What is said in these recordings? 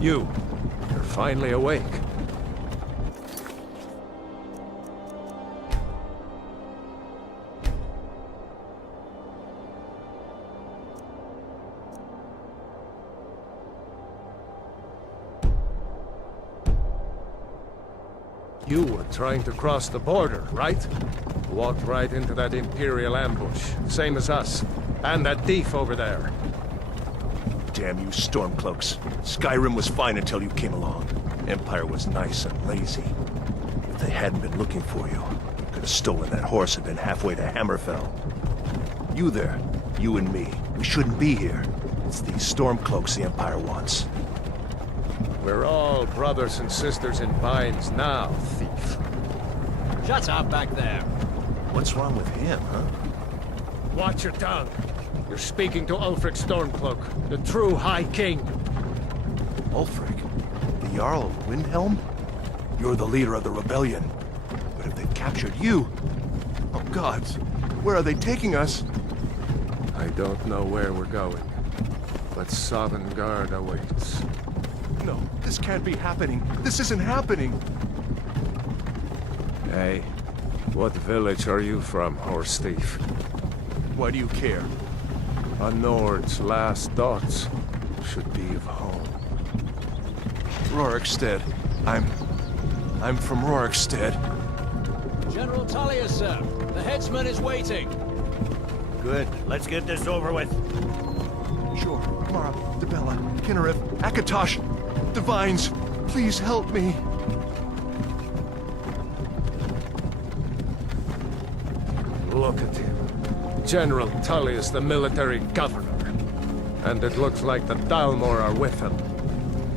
You're finally awake. You were trying to cross the border, right? Walked right into that Imperial ambush, same as us. And that thief over there. Damn you Stormcloaks. Skyrim was fine until you came along. Empire was nice and lazy. If they hadn't been looking for you, you could have stolen that horse and been halfway to Hammerfell. You there, you and me, we shouldn't be here. It's these Stormcloaks the Empire wants. We're all brothers and sisters in binds now, thief. Shut up back there. What's wrong with him, huh? Watch your tongue. You're speaking to Ulfric Stormcloak, the true High King. Ulfric? The Jarl of Windhelm? You're the leader of the rebellion. But if they've captured you... Oh gods, where are they taking us? I don't know where we're going, but Sovngarde awaits. No, this can't be happening. This isn't happening. Hey, what village are you from, horse thief? Why do you care? A Nord's last thoughts should be of home. Rorikstead. I'm from Rorikstead. General Tullius, sir. The headsman is waiting. Good. Let's get this over with. Sure. Mara, Debella, Kinnereth, Akatosh, Divines, please help me. Look at him. General Tullius, the military governor. And it looks like the Dalmor are with him.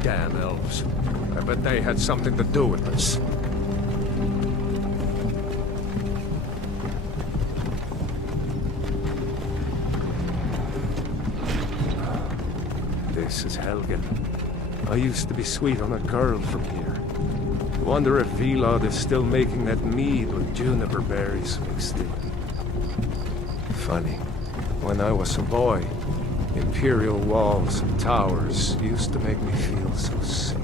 Damn elves. I bet they had something to do with this. This is Helgen. I used to be sweet on a girl from here. Wonder if Vilod is still making that mead with juniper berries mixed in. Funny. When I was a boy, Imperial walls and towers used to make me feel so safe.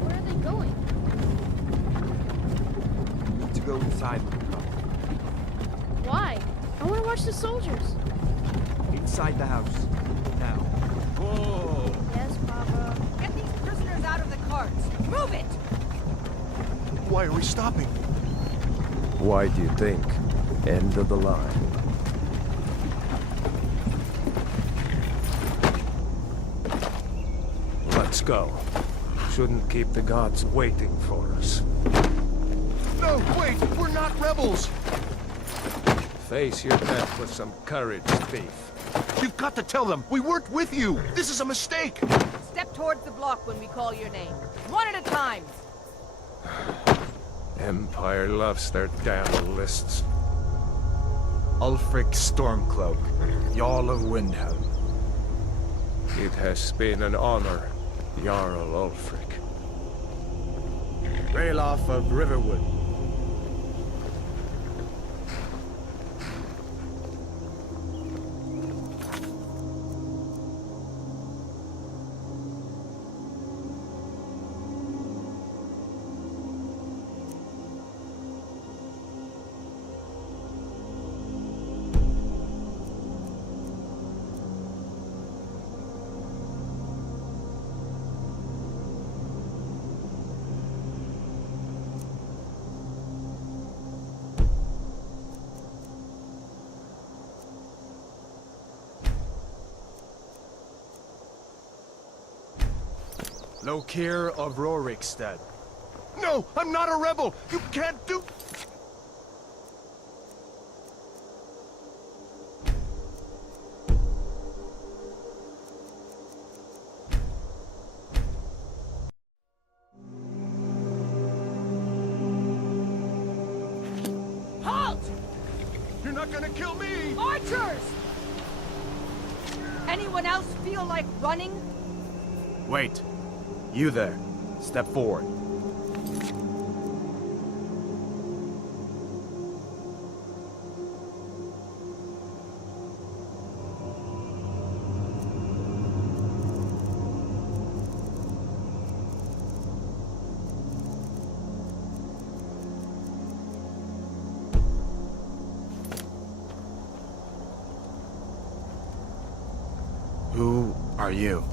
Where are they going? To go inside. Why? I want to watch the soldiers. Inside the house. Now. Whoa! Yes, Papa. Get these prisoners out of the carts. Move it! Why are we stopping? Why do you think? End of the line. Let's go. Shouldn't keep the gods waiting for us. No, wait! We're not rebels! Face your death with some courage, thief. You've got to tell them! We weren't with you! This is a mistake! Step towards the block when we call your name. One at a time. Empire loves their damn lists. Ulfric Stormcloak, Jarl of Windhelm. It has been an honor, Jarl Ulfric. Ralof of Riverwood. Lokir of Rorikstead. No! I'm not a rebel! You can't do... Halt! You're not gonna kill me! Archers! Anyone else feel like running? Wait. You there. Step forward. Who are you?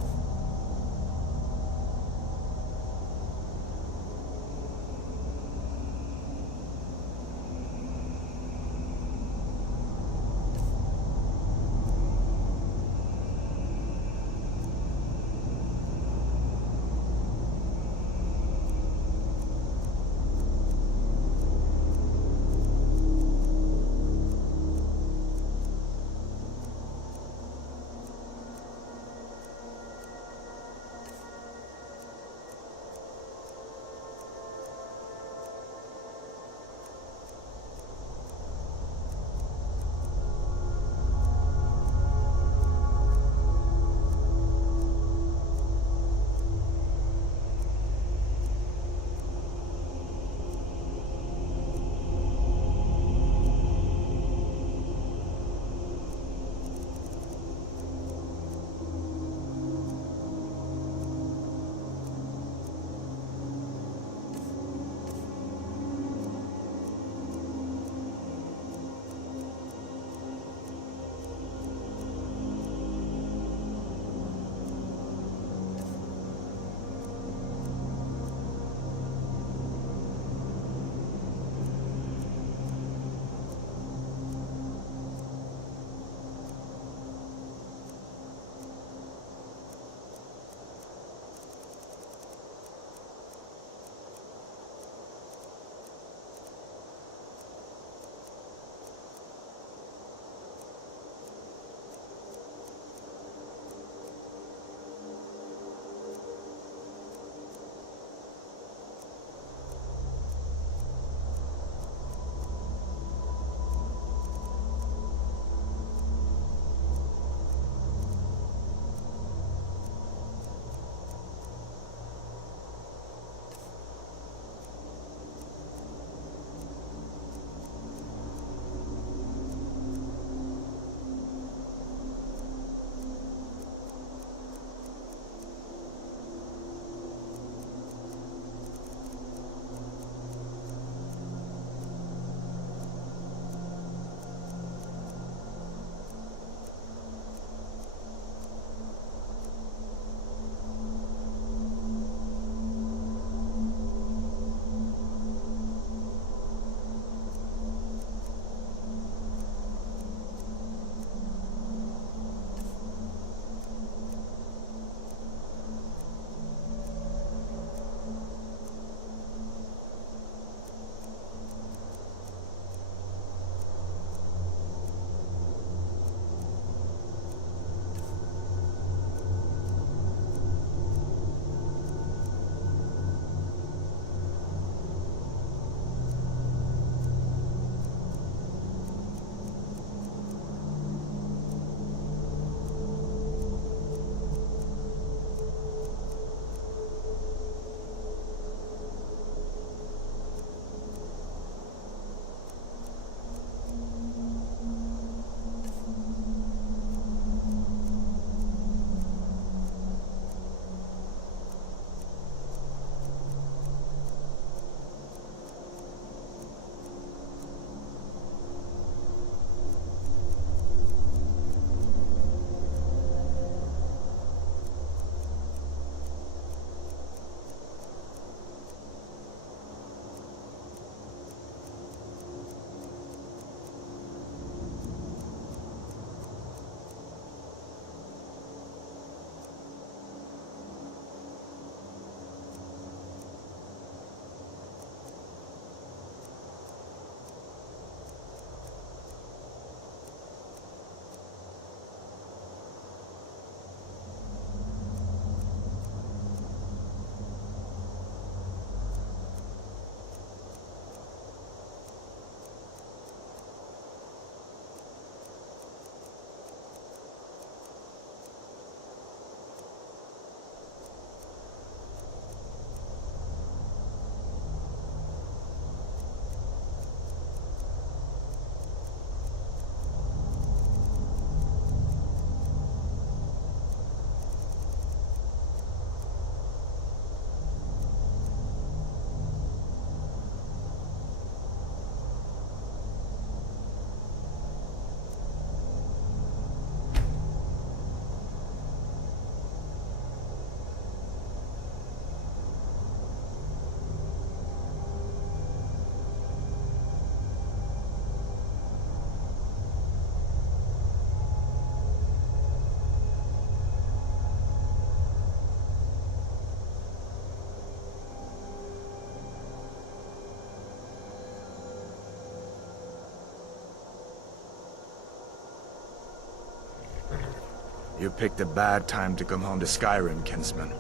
You picked a bad time to come home to Skyrim, kinsman.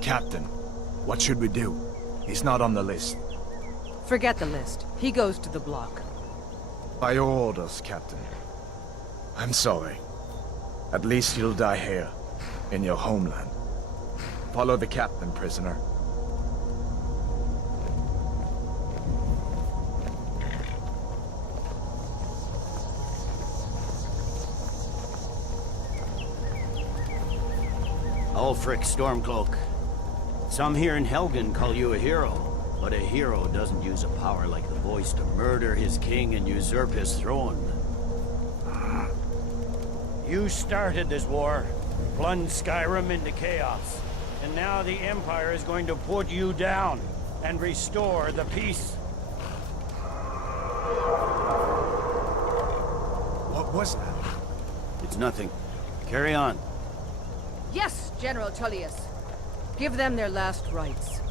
Captain, what should we do? He's not on the list. Forget the list. He goes to the block. By your orders, Captain. I'm sorry. At least you'll die here, in your homeland. Follow the captain, prisoner. Ulfric Stormcloak. Some here in Helgen call you a hero, but a hero doesn't use a power like the voice to murder his king and usurp his throne. You started this war, plunged Skyrim into chaos, and now the Empire is going to put you down and restore the peace. What was that? It's nothing. Carry on. Yes, General Tullius. Give them their last rites.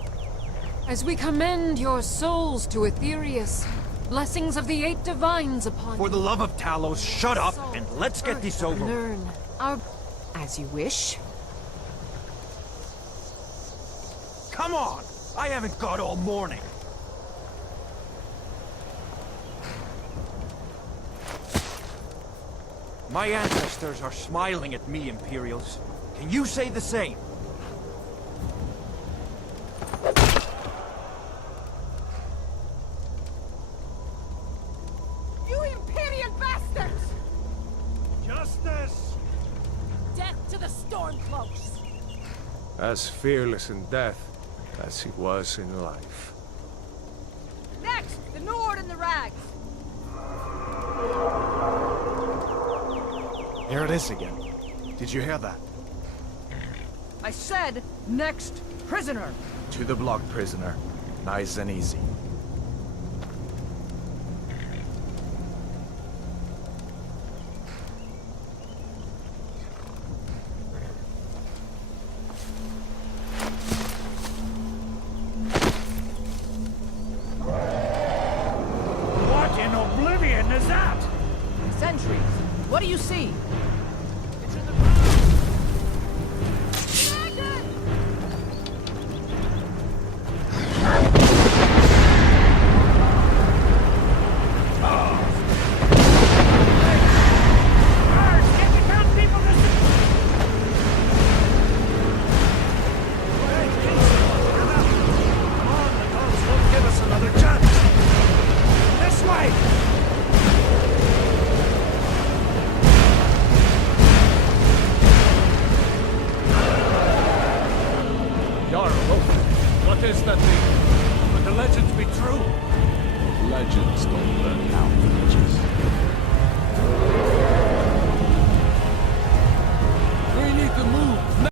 As we commend your souls to Aetherius, blessings of the 8 divines upon For the you. love of Talos, shut up Salt, and let's get earth, this over with. Learn our... As you wish. Come on! I haven't got all morning. My ancestors are smiling at me, Imperials. Can you say the same? You Imperial bastards! Justice! Death to the Stormcloaks! As fearless in death as he was in life. Next, the Nord and the Rags. Here it is again. Did you hear that? I said, next prisoner. To the block, prisoner. Nice and easy. What in oblivion is that? Sentries. What do you see? It's in the Give us another chance! This way! Jarl, what is that thing? Could the legends be true? Legends don't burn out villages.